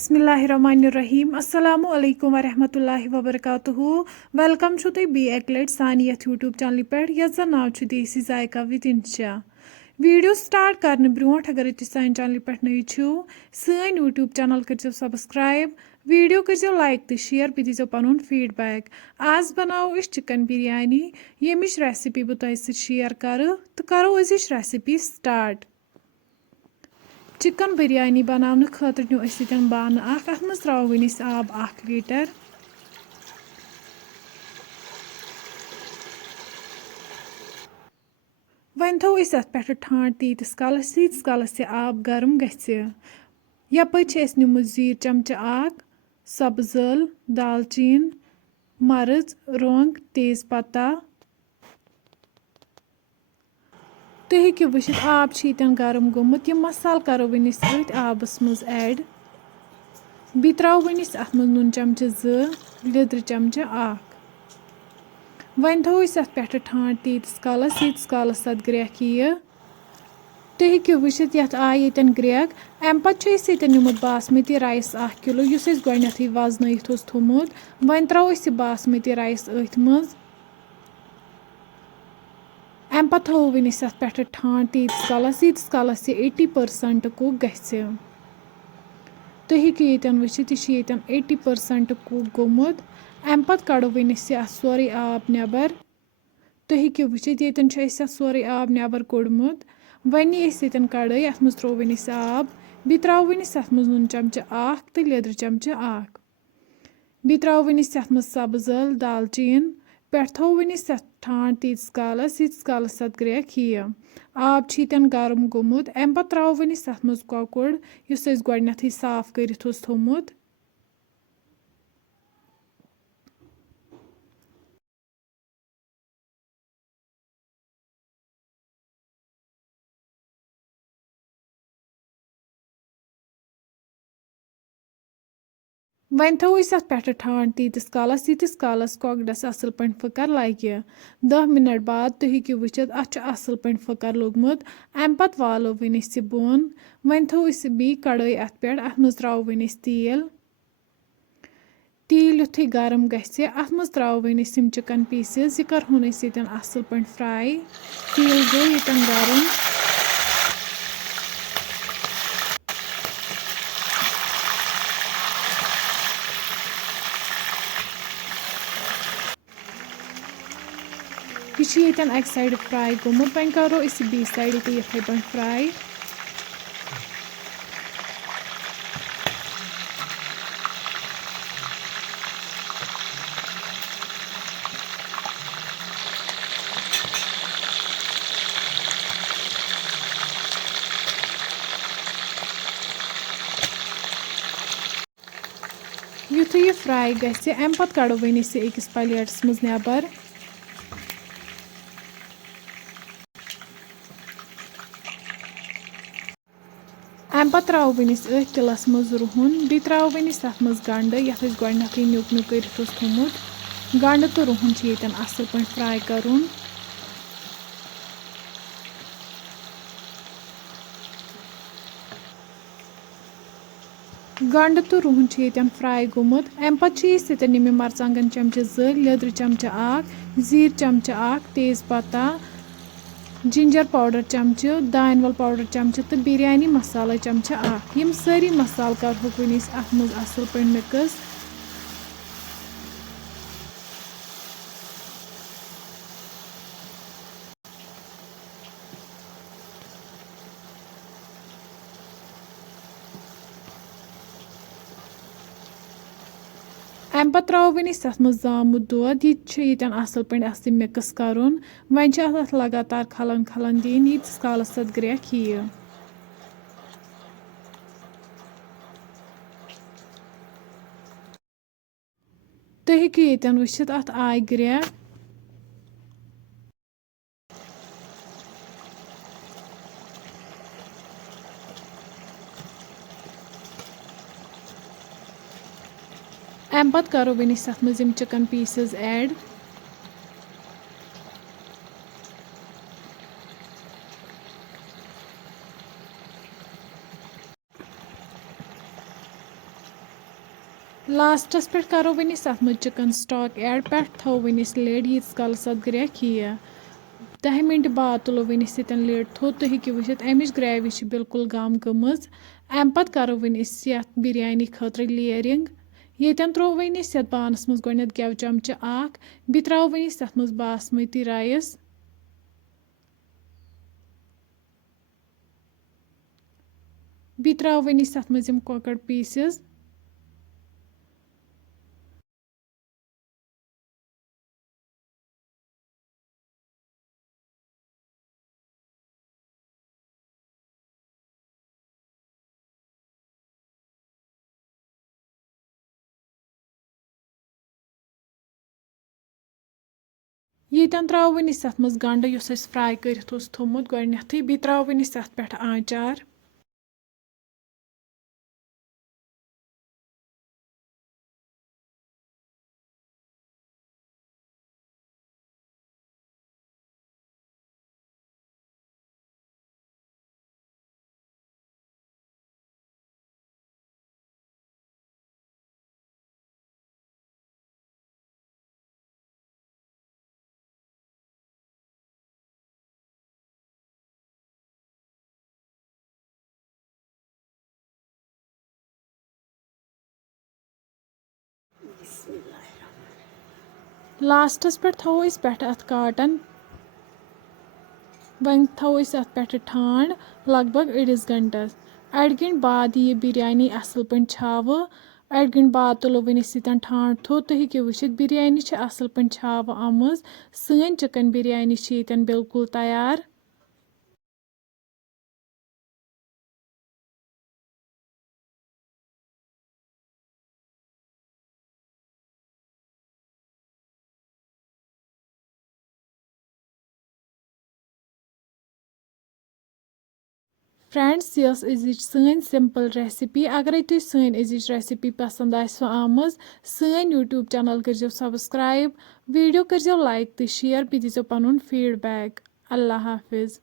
Bismillahirrahmanirrahim. Assalamu alaikum wa rahmatullahi wa barakatuhu. Welcome to the be eklet sani yath YouTube channel ped yath zan naw chu desi zaika with insha. Video start karne bront agar tu san channel ped nayi chu san YouTube channel karjo subscribe. Video karjo like te share bi dizo panun feedback. Az banao is chicken biryani yemish recipe bu toy sit share karu to karo izish recipe start. Chicken biryani बनाने खतर new असितन बान अख अथ मज त्राव वनिस आब 1 litre one थो इस अथ पेठ ठांड तीतिस कालस से आब गर्म गछि यपै छ एस निमु जीर चमच 1 सब्ज ٲl दालचीन मर्च रंग तेज पत्ता तुम हेकु वुचित आब यन गरम गोमुत यह मसाल करो वनिस अथ आबस मज ऐड बी त्राव वनिस अथ मज नून चमच 2 लिद्र चमच 1 वन थो अथ पेठ ठांड तीतिस कालस अथ ग्रेख यह तुम हेकु वुचित यथ आय यतन ग्रेख अम पत यतन निमुत बासमती राइस 1 किलो युस अस गोडनेथै वजनयित ओस थोमुत वन त्राव अस बासमती राइस अथ मज अम पत थो वनिस अथ पेठ ठांड तीतिस कालस यह 80% कुक गछि तुम हेकु यतन वुचित यह यतन 80% कुक गोमुत अम पत कड़ो वनिस अथ सोरे आब नेबर तुम हेकु वुचित यतन छ अस अथ सोरे आब नेबर कोड़मुत वन अस यतन कड़ाई अथ मज त्रो वनिस आब बी त्राव वनिस अथ मज नून चमच 1 तो लिद्र चमच 1 बी त्राव वनिस अथ मज सब्ज ٲl दालचीन पेठ थो वनिस अथ ठांड तीतिस कालस अथ ग्रेख यह आब यतन गरम गोमुत अम पत त्राव वनिस अथ मज कॉकुड़ युस अस गोडनेथै साफ करित ओस थोमुत वन थो अथ पेठ ठांड तीतिस कालस कॉकड़स असल पे फकर लगे 10 मिनट बाद तुम हेकु वुचित अथ असल पे फकर लोगमुत अम पत वालो वनिस यह बोन वन थो बी कड़ाई अथ पे अथ मज त्राव वनिस तेल युथै गरम गछि अथ मज त्राव वनिस यम चिकन पीसेस यह करहुन अस यतन असल पे फ्राई तेल गो यतन गरम यह यतन अक साइड फ्राई गोमुत वन करो अस बी साइड ते यथै पे फ्राई युथै यह फ्राई गछि अम पत कड़ो वनिस यह अकिस प्लेट्स मज नेबर अम पत त्राव वनिस अथ तिलस मज रुहन बी त्राव वनिस अथ मज गंड यथ अस गोडनेथै न्युक न्युक करित ओस थोमुत गंड तो रुहन छ यतन असल पे फ्राई करुन गंड तो रुहन छ यतन फ्राई गोमुत अम पत यतन निम मरचांगन चमच 2 लिद्र चमच 1 जीर चमच 1 तेज पत्ता जिंजर पाउडर चमच दानवल पाउडर चमच तो बिरयानी मसाला चमच 1 यम सारी मसाल कर वनिस अथ मज असल पे मिक्स अम पत त्राव वनिस अथ मज जामुत दोद यह यतन असल पे अस मिक्स करुन वन अथ लगातार खलन दिन यीतिस कालस अथ ग्रेख यह तुम हेकु यतन वुचित अथ आय ग्रेख अम पत करो वनिस अथ मज यम चिकन पीसेस ऐड लास्टस पे करो वन अत मज चिकन स्टॉक ऐड पे थो वन लिड यीस कालस अत ग्रेक यह 10 मिनट बाद तुलो वन यन लिड थोद तुम हेकि वुचित अमिच ग्रेवी बिल्कुल गम गमज अम पत करो वन बिरयानी खतर लेयरिंग येतन त्रो वन ये पानस मज गोडनेथ गेव चमच बी त्रो वन तथ मज बासमती राइस बी त्रो वन तथ मज कॉकड़ पीसेस येतन त्रो वन तथ मज गंड उस फ्राई कर थोमुत गोडनेथ बी त्रो वन तथ पे आचार लास्टस पे थो पे अत काटन वन थो अत पे ठांड लगभग अड़िस गंटस अड़ गंट बाद यह बिरयानी असल पे छाव अड़ गंट बाद तुलो वन यन ठांड थोद तुम हेकि वुचित बिरयानी असल पे छाव आमज सन चिकन बिरयानी यन बिल्कुल तैयार। फ्रेंड्स यह सन सिंपल रेसिपी अगर तुम सन रेसिपी पसंद आमज सन यूट्यूब चैनल कर सब्सक्राइब वीडियो कर लाइक तो शेयर बी दीजो पन फीडबैक। अल्लाह हाफिज़।